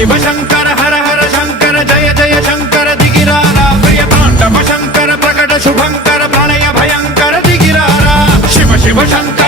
शिव शंकर हर हर शंकर जय जय शंकर दिगिरारा प्रिय तांडव शंकर प्रकट शुभंकर प्रणय भयंकर दिगिरारा शिव शिव शंकर